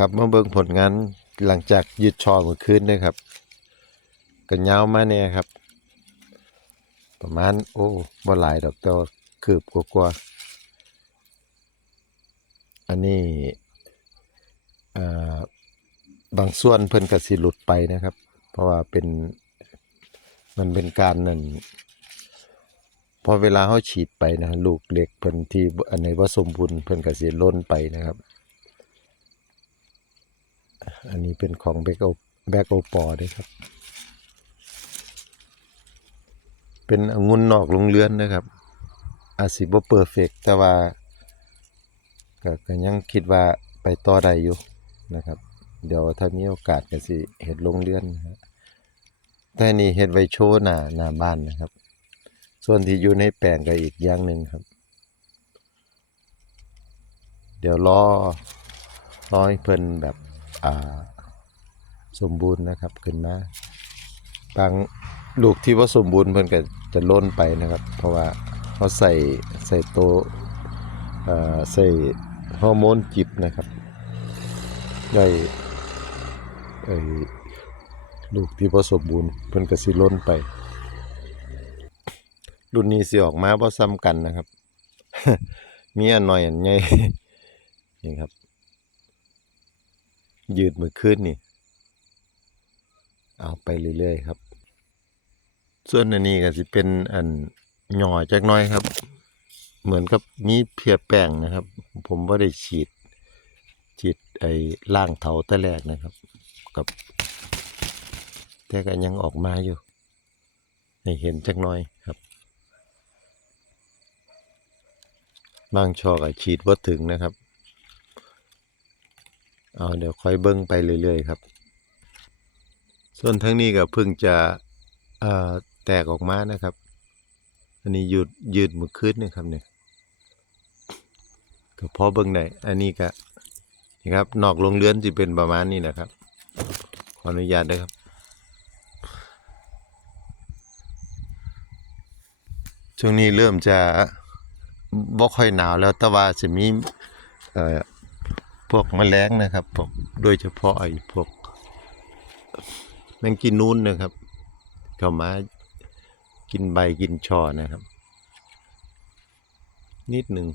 ครับเมาเบิ่งผลงานหลังจากยืดชอเมื่อคืนนะครับก็ยาวมาแน่ครับ ประมาณโอ้บ่หลายดอกแต่ว่าคืบกว่าๆอันนี้บางส่วนเพิ่นก็สิหลุดไปนะครับ เพราะว่าเป็นมันเป็นการนั่นพอเวลาเฮาฉีดไปนะลูกเล็กเพิ่นที่อันไหนบ่าสมบูรณ์เพิ่นก็สิล้นไปนะครับ อันนี้เป็นของแบกโอแบกโอปอด้วยครับ เป็นองุ่นนอกลงเรือนนะครับ อาจสิบ่เปอร์เฟกแต่ว่าก็กยังคิดว่าไปต่อได้อยู่นะครับ เดี๋ยวถ้ามีโอกาสก็สิเฮ็ดลงเรือนนะฮะแต่นี่เฮ็ดไวโชหน้าหน้าบ้านนะครับ ส่วนที่อยู่ในแปลงก็อีกอย่างหนึ่งครับ เดี๋ยวรอรอให้เพิ่นแบบ สมบูรณ์นะครับขึ้นมาบางลูกที่ว่าสมบูรณ์เพิ่นก็จะล้นไปนะครับ เพราะว่าเขาใส่ใส่โตใส่ฮอร์โมนจิบนะครับย่อยไอ้ลูกที่บ่สมบูรณ์เพิ่นก็สิล้นไป รุ่นนี้สิออกมาบ่ซ้ำกันนะครับ มีอันหน้อยอันใหญ่นี่ครับ ยืดมือขึ้นนี่ เอาไปเรื่อยๆครับ ส่วนอันนี้ก็สิเป็นอันหน่อจักหน้อยครับ เหมือนกับมีเพียแป้งนะครับ ผมว่าได้ฉีด ฉีดไอ้ล่างเถาแต่แรกนะครับ กับแต่ก็ยังออกมาอยู่ ให้เห็นจักหน้อยครับบางช่อก็ฉีดว่าถึงนะครับ เอาเดี๋ยวค่อยเบิ้งไปเรื่อยๆครับ ส่วนทั้งนี้ก็เพิ่งจะแตกออกมานะครับ อันนี้หยืดยืดมือขึ้นนี่ครับเนี่ยก็พอเบิ้งได้อันนี้ก็นี่ครับนอกโรงเรือนจะเป็นประมาณนี้นะครับ ขออนุญาตด้วยครับ ช่วงนี้เริ่มจะบ่ค่อยหนาวแล้วแต่ว่าจะมีเอ่อ พวกแมลงนะครับพวกโดยเฉพาะไอ้พวกแมงกินนูนนะครับ เข้ามากินใบกินช่อนะครับ นิดหนึ่ง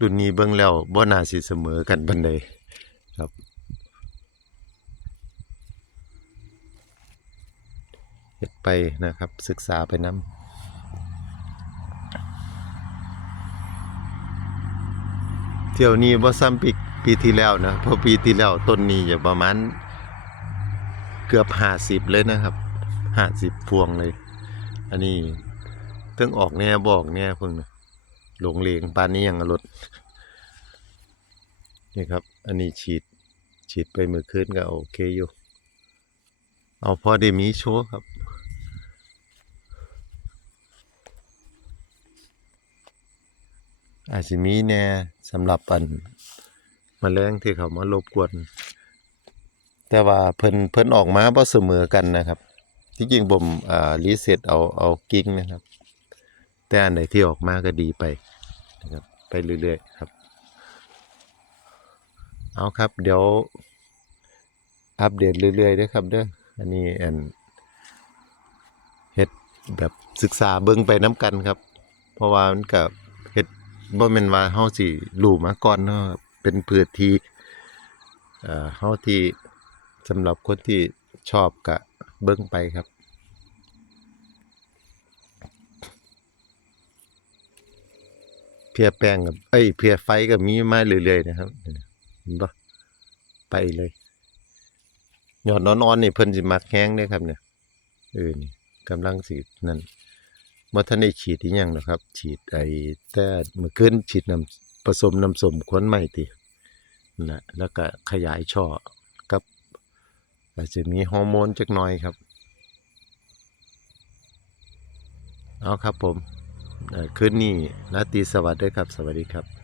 รุ่นนี้เบิ่งแล้วบ่นาสิเสมอกันบันไดครับเฮ็ดไปนะครับศึกษาไปน้ำ เที่ยวนี้บ่ซ้ำปีปีที่แล้วนะเพราะปีที่แล้วต้นนี้จะประมาณเกือบห้าสิบเลยนะครับห้าสิบพวงเลย อันนี้เพิ่งออกแน่บอกแน่เพิ่งหลงเหลงปานนี้ยังรถนี่ครับ อันนี้ฉีดฉีดไปมือคืนก็โอเคอยู่ เอาพอได้มีโชว์ครับ อาจสิมีแน่สำหรับอันมาแมลงที่เขามารบกวน แต่ว่าเพิ่นเพิ่นออกมาบ่เสมอกันนะครับ ที่จริงผมอ่ารีเซ็ตเอาเอากิ้งนะครับ แต่อันไหนที่ออกมาก็ดีไปนะครับไปเรื่อยๆครับ เอาครับ เดี๋ยวอัปเดตเรื่อยๆด้อครับเด้ออันนี้อันเฮ็ดแบบศึกษาเบิ่งไปน้ำกันครับ เพราะว่ามันก็เฮ็ด บ่แม่นว่าเฮาสิรู้มาก่อนเนาะเป็นพื้นที่เอ่อเฮาที่สำหรับคนที่ชอบก็เบิ่งไปครับเพียแป้งกับเอ้ยเพียไฟก็มีมาเรื่อยๆนะครับเห็นบ่ไปเลยหยอดนอนๆนี่เพิ่นสิมักแห้งเด้อครับเนี่ยเออนี่กำลังสินั่น บ่ทันได้ฉีดอีหยังนะครับ ฉีดไอ้แต่เมื่อคืนฉีดน้ำผสมน้ำสมข้นใหม่ตีนะแล้วก็ขยายช่อกับอาจจะมีฮอร์โมนจักหน่อยครับเอาครับผมคืนนี้ราตีสวัสดีครับ สวัสดีครับ